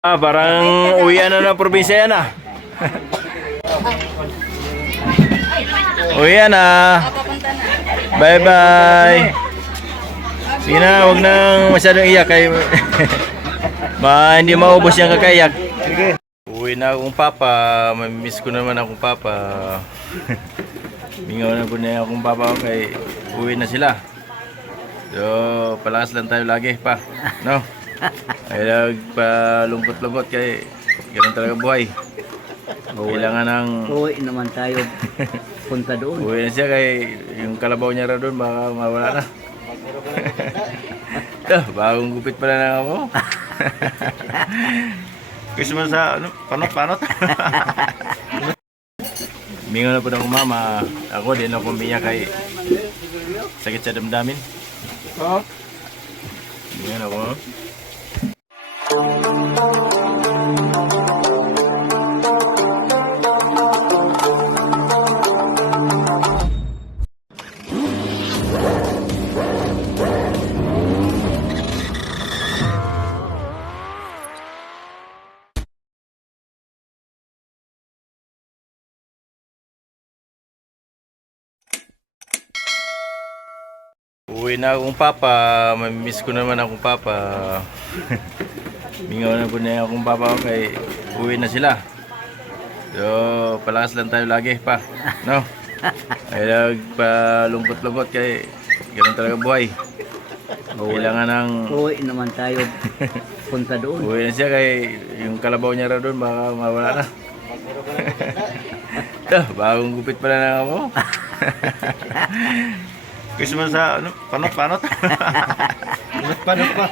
Parang uwian na ng probinsya yan ah. Uwian na. Bye bye. Sige na, huwag nang masyadong iyak kay hindi maubos yung kakayak. Uwi na akong papa. Mamimiss ko naman akong papa. Mingaw na po na akong papa kay uwi na sila. So, palakas lang tayo lagi pa. No? Ay nagpalungkot-lungkot kay ganun talaga buhay. Kailangan ng uwi naman tayo. Punta doon. uwi na siya kay yung kalabaw niya raw doon baka mawala na. Bagong gupit pala na ako. Gusto mo sa ano, panot-panot. Mingaw na po ng mama. Ako din ako umiyak kay sakit sa damdamin. Mingaw na ako. Uwi na akong papa, mamimiss ko naman akong papa. Mingaw na po na akong papa kay uwi na sila. So, palakas lang tayo lagi pa. No? Ay nagpalungkot-lungkot kay ganun talaga buhay. Kailangan ng uwi naman tayo. Punta doon. uwi na siya kay yung kalabaw niya raw doon baka mawala na. Bagong gupit pala na ako. Gusto mo sa ano, panot-panot? Panot pa.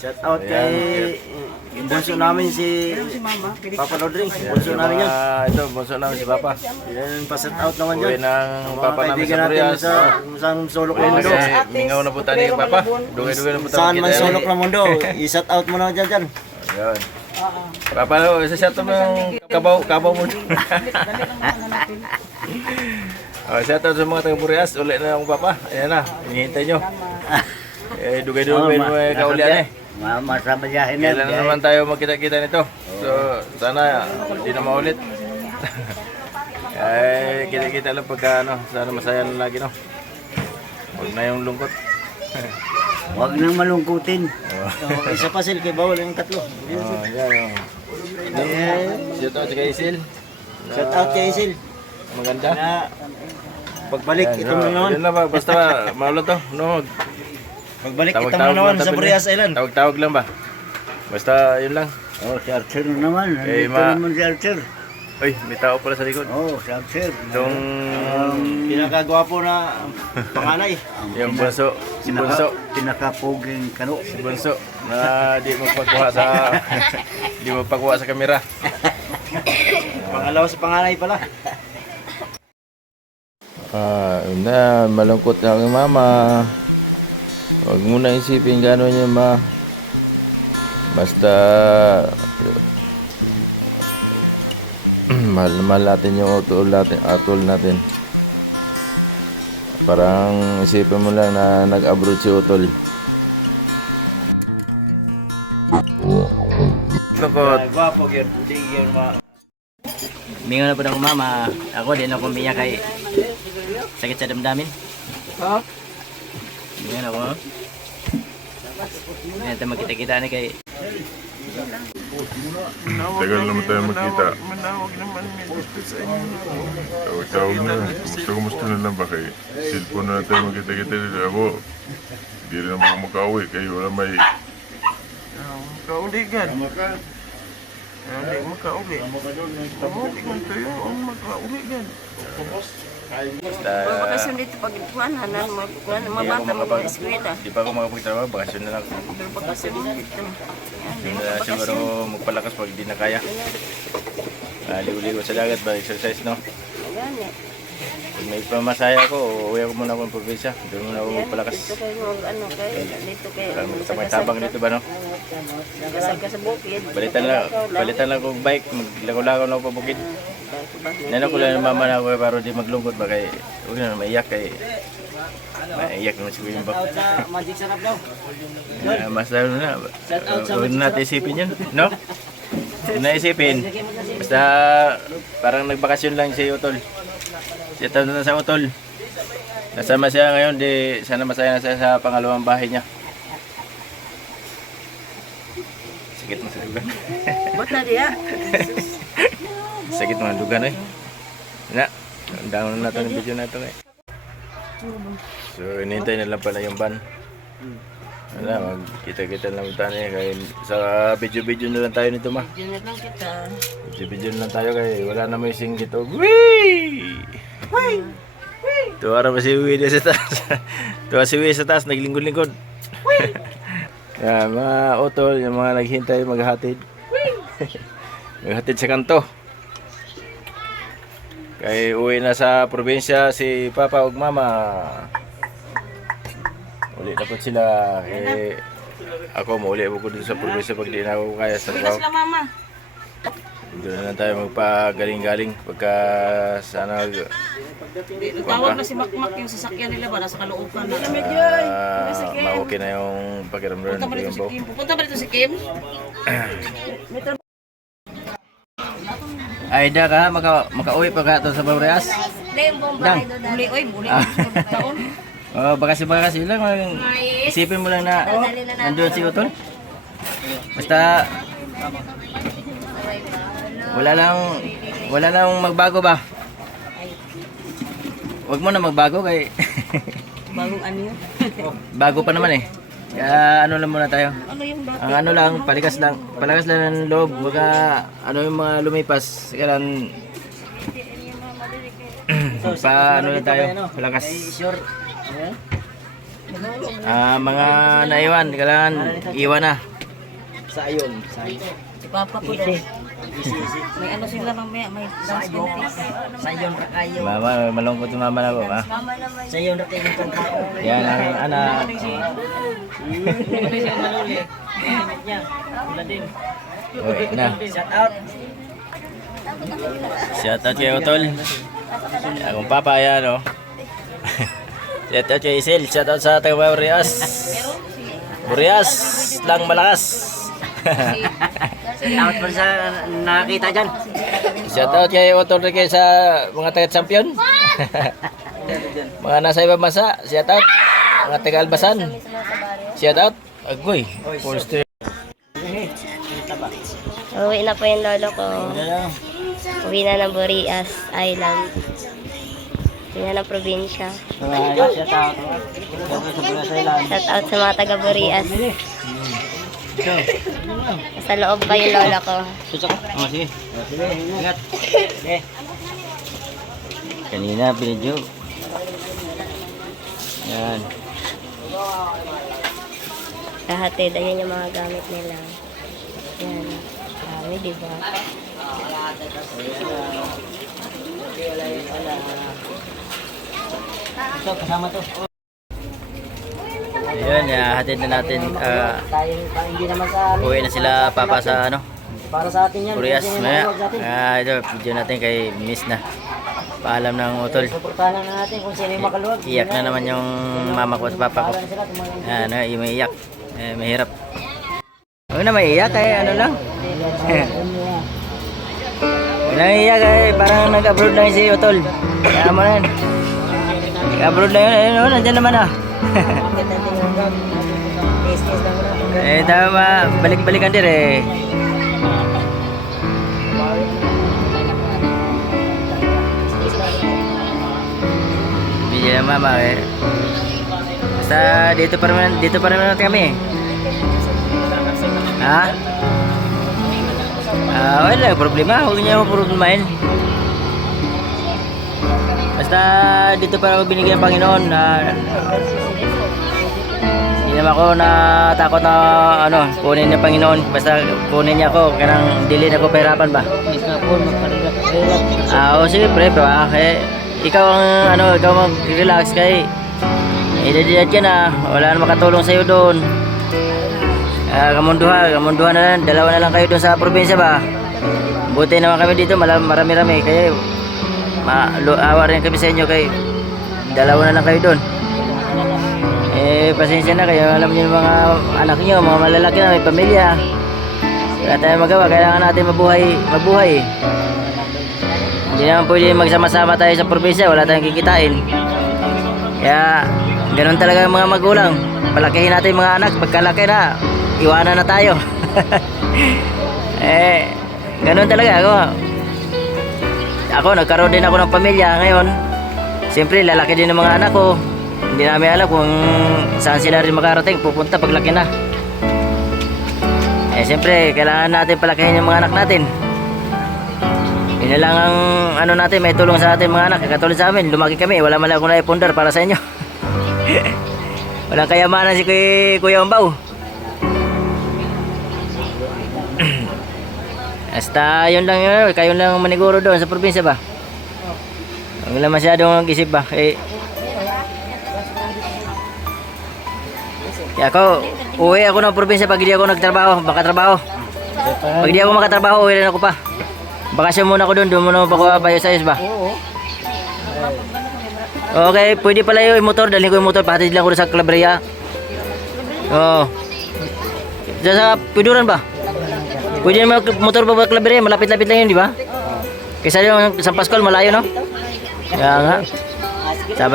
Shout out kay bunso namin si Papa Rodring. Bunso namin yan. Ito, bunso namin si Papa. Yan, pa-shout out naman Uwi dyan. ng Mga Papa namin kaibigan sa natin Purias. sa isang sulok ng mundo. Mingaw na po tayo ni Papa. Dugay-dugay na po tayo. Saan man sulok ng mundo, i-shout out mo na dyan. Ayun. Papa, isa-shout out mo yung kabaw mo. Shout out sa mga taga-Purias. Ulit na akong Papa. Ayan na, hinihintay nyo. Dugay-dugay mo kaulian eh. Masama niya. Kailan na naman tayo magkita-kita nito. So, sana hindi na maulit. Kita-kita lang pagka ano, sana masaya lang lagi no. Huwag na yung lungkot. Huwag nang malungkutin. Isa pa sil kay bawal yung tatlo. Yan. Shout out kay Isil. Shout out kay Isil. Maganda. Na pagbalik Yan, itong naman. Yan lang ba, basta maulat to. No, Pagbalik itong naman sa Purias Island. Tawag-tawag lang ba? Basta yun lang. Oh, si Archer na naman. Eh, Nandito naman si Archer. Uy, may tao pala sa likod. Oh, si Archer. Itong Pinakagwapo na panganay. yung bunso, si Bunso. Pinakapuging kano. Si Bunso na di magpagkuha sa di magpagkuha sa kamera. Pangalawa sa panganay pala. Malungkot na ang mama. Huwag mo na isipin gano'n yun ma. Basta mahal natin yung atol natin. Parang isipin mo lang na nag-abroad si Utol. Lungkot. Gwapo gyud, hindi gyud Mingaw na po ng mama. Ako din ako umiyak kay sakit sa damdamin. Mingaw na ako. Ngayon tayo magkita-kita na kay Tagal naman tayo magkita. Manawag naman may gusto sa inyo. Tawag na. Kumusta na lang ba kay cellphone na tayo magkita-kita nila. Ako, hindi rin naman ako makauwi. Kayo wala may... Kauligan. Hindi makauwi. Hindi man tayo ang makauligan. Bakasyon dito pag hanan mabata mo sa eskwela. Di pa ako makapagtrabaho, bakasyon na lang. Pero bakasyon dito. Hindi na siguro magpalakas pag di na kaya. Ligo-ligo sa dagat ba, exercise no? Gani. Pag may pamasaya ako, uwi ako muna akong probinsya. Doon muna ako magpalakas. Dito kayo ano kay dito kay Sa may tabang dito ba no? Kasag ka sa bukid. Palitan lang kong bike, maglakaw-lakaw na ako pa bukid. Nana ko lang yung mama na ako para di maglungkot ba kay huwag na maiyak kay Maiyak naman si William Shout Bak. out sa Magic Sarap daw. Mas lalo na. Huwag na natin isipin yun, no? Huwag na isipin. Basta parang nagbakasyon lang si Utol. Siya taon na sa Utol. Nasama siya ngayon, di sana masaya na siya sa pangalawang bahay niya. Sakit mo sa dugan. Ba't na diya? Sakit mga dugan eh. Na, down na natin yung video na ito eh. So, inintay na lang pala yung van. Wala, magkita-kita lang tayo eh. Kaya sa video-video na lang tayo nito ma. Diyan na lang kita. Video-video na lang tayo kaya wala na may singgit. Oh, wee! Tuwara pa si Uwi sa taas. Tuwara si Uwi sa taas, naglingkod-lingkod. Yan, mga utol, yung mga naghintay maghatid. Maghatid sa kanto. Kaya uwi na sa probinsya si Papa ug Mama. Uli na po sila. Eh, ako mauli ko dito sa probinsya pag di na ako kaya sa trabaho. Sila mama. Doon na lang tayo magpagaling-galing pagka sana Tawag na si Makmak yung sasakyan nila ba? Nasa kalookan na. ma-okay na yung pakiramdam Punta ba ng dito si William Kim? Punta ba dito si Kim? Ay, da ka, makauwi pa ka to sa Baurias. Dang. Muli, oy, muli. Taon. Oh, bakasi lang. Isipin mo lang na nandun si Utol. Basta wala lang magbago ba? Huwag mo na magbago kay Bagong ano yun? bago pa naman eh. Kaya ano lang muna tayo. Ano yung dati? Ang ano lang, palakas lang ng loob. Baka ano yung mga lumipas. Kailan pa ano lang tayo, palakas. Sure. Mga naiwan, kailangan iwan na. Sa ayon. Si Papa po daw. May ano sila mamaya, may dance contest. Sa ayon ra kayo. Mama, malungkot yung mama na ko, ma. Sa ayon ra kayo kung tao. Yan ang anak. Okay, na. Shout out. Shout out kay Utol. Akong papa yan, oh. Shout out kay Isil. Shout out sa taga Baurias. Baurias lang malakas. Out pa sa nakita dyan. Shout out kay Utol rin kayo sa mga taga-champion. Mga nasa ibang bansa. Shout out. Mga taga-Albasan. Shout out. Agoy. Forster. Uwi na po yung lolo ko. Uwi na ng Burias Island. Uwi na ng probinsya. Shout out. Shout out sa mga taga Burias. Sa loob pa yung lola ko. Oh, sige. Ingat. Kanina, binidyo. Yan. Kahatid, ayan yung mga gamit nila. Yan. Kami, diba? Ito, kasama to. Ayan, hatid na natin. Hindi naman sa amin. Uwi na sila papa sa ano, Para sa atin yan. Burias. Kasi Maya. yung sa atin. Ito, video natin kay Miss na. Paalam ng Utol. Suportahan lang natin kung sino yung makaluwag. Iyak na naman yung mama ko at papa ko. Paalam sila kung mga Yan, may iyak. Mahirap. Huwag na maiyak ano lang. Huwag na iyak parang nag-abroad lang si Utol. Kaya mo na yan. Nag-abroad lang yun. Ayun, nandyan naman ah. Tama, balik-balikan din eh. Bigyan ng mama eh. Basta dito pa naman kami. Ha? Wala problema, huwag niyo problemahin. Basta dito pa ako binigyan ng Panginoon na hindi naman ako natakot na kunin ng Panginoon. Basta kunin niya ako, kanang dili na ako pahirapan ba? Oo, sige pre, ba? Ikaw ang ikaw mag-relax kay edad ka na, wala na makatulong sa iyo doon. Kamunduhan na lang, dalawa na lang kayo doon sa probinsya ba? Buti naman kami dito, marami-rami kaya awa rin kami sa inyo kay dalawa na lang kayo doon. Pasensya na kayo. Alam niyo yung mga anak niyo, mga malalaki na, may pamilya. Wala tayong magawa. Kailangan natin mabuhay. Hindi naman pwede magsama-sama tayo sa probinsya. Wala tayong kikitain. Kaya, ganun talaga yung mga magulang. Palakihin natin yung mga anak. Pagkalaki na, iwanan na tayo. Ganun talaga ako. Ako, nagkaroon din ako ng pamilya ngayon. Siyempre, lalaki din ng mga anak ko. Hindi namin alam kung saan sila rin makarating. Pupunta paglaki na. Siyempre, kailangan natin palakihin yung mga anak natin. Yun na lang ang ano natin, may tulong sa atin mga anak. Katulad sa amin, lumaki kami. Wala man lang akong naipundar para sa inyo. Walang kayamanan si Kuya Umbaw. Basta yun lang yun. Kayo lang maniguro doon sa probinsya ba? Huwag lang masyadong mag-isip ba? Kaya ako, uwi ako ng probinsya pag hindi ako nagtrabaho, makatrabaho. Pag hindi ako makatrabaho, uwi rin ako pa. Bakasyon muna ako doon muna ako bayos ayos ba? Okay, pwede pala yung motor, dalhin ko yung motor, pahatid lang ko sa Calabria. Oo. Diyan sa Piduran ba? Pwede naman motor pa ba Calabria, malapit-lapit lang yun, di ba? Kaysa yung San Pascual, malayo no? Kaya nga.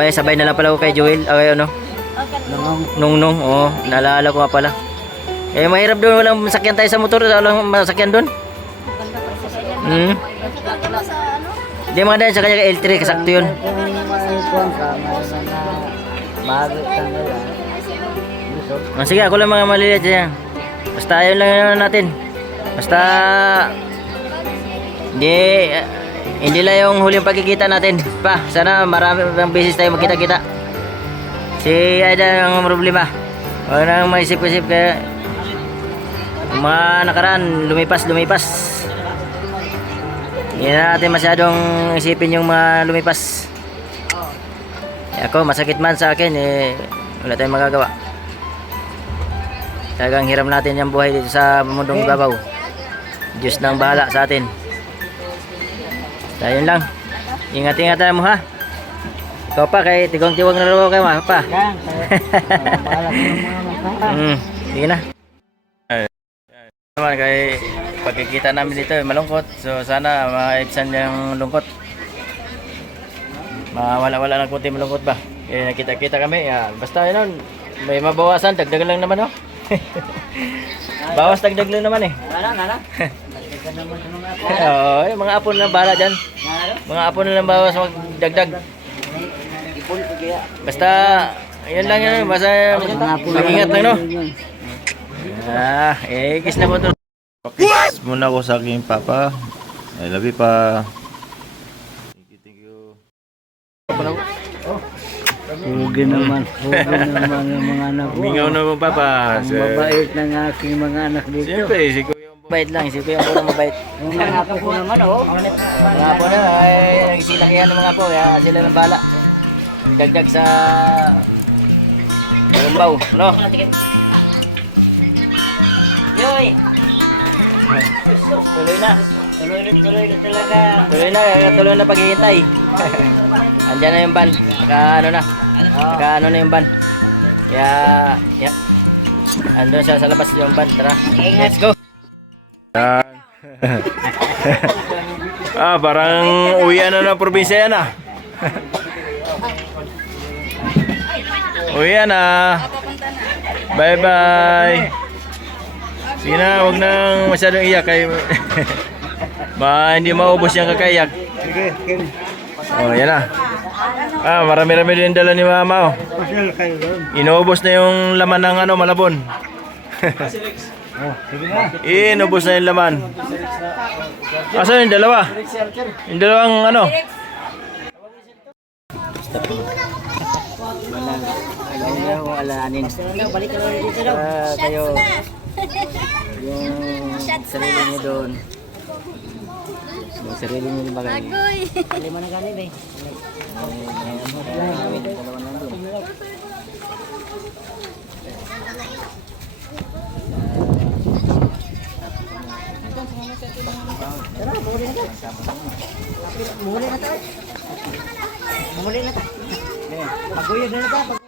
Sabay na lang pala ako kay Joel, ano? Nung, oo, naalala ko nga pala. Mahirap doon, walang masakyan tayo sa motor, walang masakyan doon. Hindi mga dahil sa kanya L3, kasakto yun. Sige, ako lang mga maliliit dyan. Basta ayun lang yun natin. Basta hindi lang yung huling pagkikita natin pa. Sana marami beses tayo magkita-kita. Si Aida ang problema. Huwag nang maisip-isip kaya mga nakaraan lumipas. Hindi na natin masyadong isipin yung mga lumipas. Ako, masakit man sa akin, wala tayong magagawa. Talagang hiram natin yung buhay dito sa mundong ibabaw. Diyos nang bahala sa atin. So, yun lang. Ingat-ingatan mo ha. Ikaw pa, kay tigong-tiwag na raw kayo pa. Sige na. Naman kay pagkikita namin dito malungkot. So sana maibsan yung lungkot. Mawala-wala ng kunti malungkot ba. Nakita-kita kami. Basta yun, may mabawasan, dagdagan lang naman Bawas dagdag lang naman Nala. Oo, yung mga apo na lang bahala dyan. Mga apo na lang bawas magdagdag. Basta, yun lang yun. Basta mag-ingat lang no. Kiss na po ito. Kiss muna ako sa aking papa. I love you pa. Thank you. Huwag naman yung mga anak ko. Mingaw na mo papa. Ang mabait ng aking mga anak dito. Siyempre, si Kuya Mabait lang, si Kuya Umbaw mabait. Yung mga apo ko naman, Mga apo na, nagsilakihan ng mga apo, kaya sila nang bahala. Dagdag sa Umbaw, no? Yoy! Tuloy na. Tuloy na talaga. Tuloy na paghihintay. Andiyan na yung van. Naka-ano na yung van. Kaya, andun siya sa labas yung van. Tara, let's go! Parang uwian na ng probinsya yan uwian na. Bye-bye. Sige na, huwag nang masyadong iyak kay hindi maubos yung kakayak. Yan na. Marami-rami din dala ni mama Inuubos na yung laman ng Malabon. Inubos na yung laman. Asan yung dalawa? Yung dalawang Alaanin. Balik ka lang dito daw. Kayo. Yung sarili niyo doon. Yung sarili niyo bagay. Lima na ganin eh. Muli na ta. Maguyod na ta.